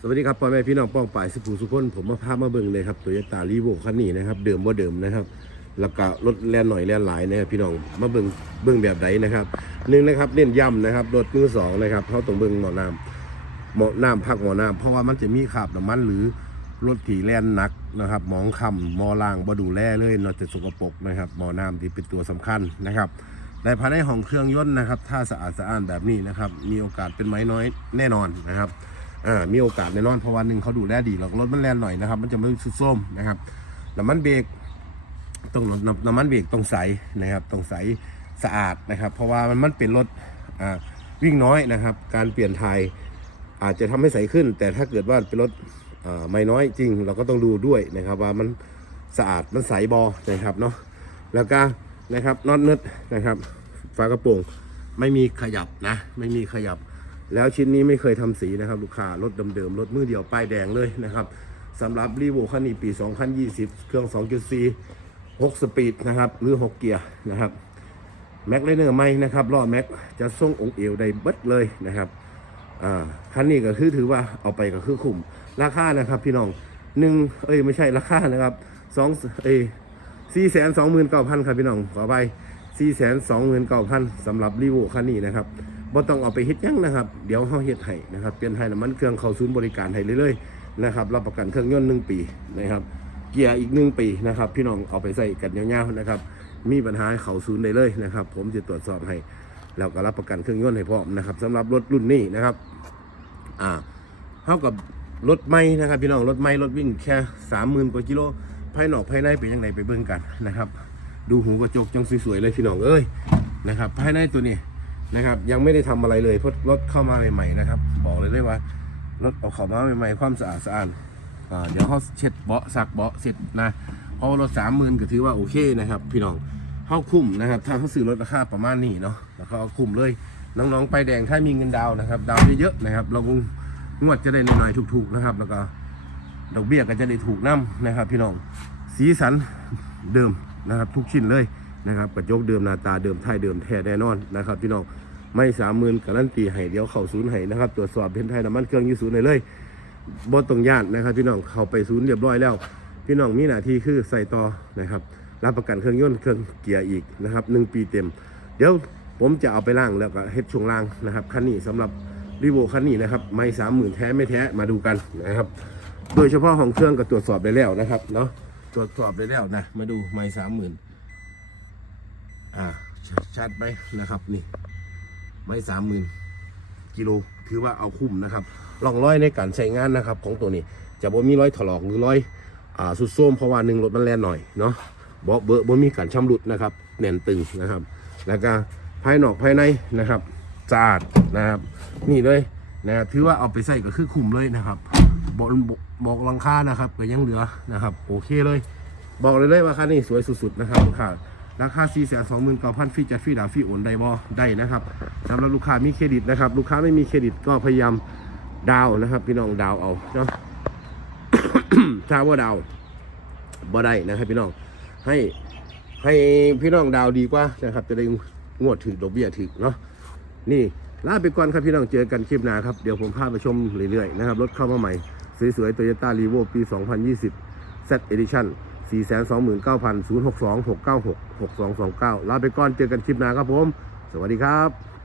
สวัสดีครับพ่อแม่พี่น้องป้องป่ายสุภูสุพนผมมาพามาเบิ่งเลยครับโตโยต้ารีโวคันนี้นะครับ เดิมว่าเดิมนะครับ แล้วก็รถแล่นหน่อยแล่นหลายนะครับพี่น้องมาเบิ่งเบิ่งแบบใดนะครับหนึ่งนะครับเน้นย้ำนะครับรถมือสองนะครับเขาต้องเบิ่งหมอน้ำหมอน้ำพักหมอน้ำเพราะว่ามันจะมีขาบน้ำมันหรือรถที่แล่นหนักนะครับหมองคำหมอล่างบ่ดูแลเลยนอกจากสกปรกนะครับหมอน้ำที่เป็นตัวสำคัญนะครับในภายในห้องเครื่องยนต์นะครับ ถ้าสะอาดสะอ้านแบบนี้นะครับ มีโอกาสเป็นไม้น้อยแน่นอนนะครับ อ่ามีโอกาสแน่นอนเพราะวันหนึ่งเขาดูแลดีหรอกรถมันแล่นหน่อยนะครับมันจะไม่สุดส้มนะครับน้ำมันเบรกต้องน้ำมันเบรกต้องใสนะครับต้องใสสะอาดนะครับ เพราะว่ามันมันเป็นรถอ่าวิ่งน้อยนะครับ การเปลี่ยนไทยอาจจะทำให้ใสขึ้น แต่ถ้าเกิดว่าเป็นรถอ่าไม่น้อยจริง เราก็ต้องดูด้วยนะครับ ว่ามันสะอาดมันใสบอนะครับเนาะแล้วก็นะครับน็อตเนิดนะครับฝากระโปรงไม่มีขยับนะ ไม่มีขยับ แล้วชิ้นนี้ไม่เคยทำสีนะครับ ลูกค้ารถเดิมๆรถมือเดียวป้ายแดงเลยนะครับสำหรับรีโวคันนี้ปี 2020 เครื่อง 2.4 6 สปีดนะครับ หรือ 6 เกียร์นะครับแม็กเลเนอร์ไม่นะครับล้อแม็กจะส่งองค์เอวได้เบิดเลยนะครับอ่าคันนี้ก็คือถือว่าเอาไปก็คือคุ้มราคานะครับพี่น้องหนึ่งเอ้ยไม่ใช่ราคานะครับสองเอ้ยสี่แสนสองหมื่นเก้าพันครับพี่น้องขอไปสี่แสนสองหมื่นเก้าพันสำหรับรีโวคันนี้นะครับ บ่ต้องเอาไปเฮ็ดยังนะครับ เดี๋ยวเฮาเฮ็ดให้นะครับเปลี่ยนให้น้ำมันเครื่องเข้าศูนย์บริการให้เรื่อยๆนะครับรับประกันเครื่องยนต์1ปีนะครับ เกียร์อีก1ปีนะครับ พี่น้องเอาไปใส่กันยาวๆนะครับ มีปัญหาเข้าศูนย์ได้เลยนะครับ ผมจะตรวจสอบให้แล้วก็รับประกันเครื่องยนต์ให้พร้อมนะครับสำหรับรถรุ่นนี้นะครับอ่าเท่ากับรถไม่นะครับพี่น้องรถไม่รถวิ่งแค่สามหมื่นกว่ากิโลภายนอกภายในเป็นยังไงไปเบิ่งกันนะครับ ดูหูกระจกจังสวยๆเลยพี่น้องเอ้ยนะครับภายในตัวนี้ นะครับ ยังไม่ได้ทำอะไรเลยเพราะรถเข้ามาใหม่ๆนะครับ บอกเลยได้ว่ารถเอาเข้ามาใหม่ๆความสะอาดสะอาดเดี๋ยวเขาเช็ดเบาะสักเบาะเสร็จนะเพราะว่ารถสามหมื่นก็ถือว่าโอเคนะครับ พี่น้องเข้าคุ้มนะครับถ้าเขาซื้อรถราคาประมาณนี้เนาะแล้วเขาเอาคุ้มเลยน้องๆไปแดงถ้ามีเงินดาวนะครับดาวเยอะๆนะครับ เรางวดจะได้หน่อยๆถูกๆนะครับ แล้วก็ดอกเบี้ยก็จะได้ถูกน้ำนะครับ พี่น้องสีสันเดิมนะครับ ทุกชิ้นเลยนะครับกระจกเดิมหน้าตาเดิมไทยเดิมแท้แน่นอนนะครับ พี่น้อง ไม่สามหมื่นการันตีให้เดี๋ยวเข้าศูนย์ให้นะครับตรวจสอบเป็นไทยน้ำมันเครื่องอยูศูนย์เลยเลยบ่ต้องย่านนะครับ พี่น้องเข้าไปศูนย์เรียบร้อยแล้ว พี่น้องมีหน้าที่คือใส่ต่อนะครับ รับประกันเครื่องยนต์เครื่องเกียร์อีกนะครับหนึ่งปีเต็ม เดี๋ยวผมจะเอาไปล่างแล้วก็เฮ็ดช่วงล่างนะครับคันนี้สำหรับรีโวคันนี้นะครับไม่สามหมื่นแท้ไม่แท้มาดูกันนะครับ โดยเฉพาะของเครื่องก็ตรวจสอบได้แล้วนะครับเนาะตรวจสอบได้แล้วนะมาดูไม่สามหมื่นอ่าชชัดไหมนะครับนี่ ไม่สามหมื่นกิโลถือว่าเอาคุ้มนะครับร่องรอยในการใช้งานนะครับ ของตัวนี้จะบ่มีรอยถลอกหรือรอยอ่าสุดโทมเพราะว่าหนึ่งรถมันแล่นหน่อยเนาะบ่เบอะบ่มีการชำรุดนะครับแน่นตึงนะครับ แล้วก็ภายนอกภายในนะครับสะอาดนะครับนี่เลยนะครับถือว่าเอาไปใส่ก็คือคุ้มเลยนะครับบอกบอกลังคานะครับก็ยังเหลือนะครับ โอเคเลย บอกเลยเลยว่าคันนี้สวยสุดๆนะครับค้า ราคา 4 2 9 0 0 0ฟรีจัดฟรีดาวฟรีโอนได้บ่ได้นะครับสำหรับลูกค้ามีเครดิตนะครับ ลูกค้าไม่มีเครดิตก็พยายามดาวนะครับ พี่น้องดาวเอาเนาะถ้าว่าดาวบ่ได้นะครับ พี่น้องให้ให้พี่น้องดาวดีกว่านะครับ จะได้งวดถึงดอกเบี้ยถึงเนาะนี่ลาไปก่อนครับพี่น้องเจอกันคลิปหน้าครับ เดี๋ยวผมพาไปชมเรื่อยๆนะครับรถเข้ามาใหม่ สวยๆ Toyota r e v o ปี 2020 Z Edition 429,062 696 6229ลาไปก่อนเจอกันคลิปหน้าครับผม สวัสดีครับ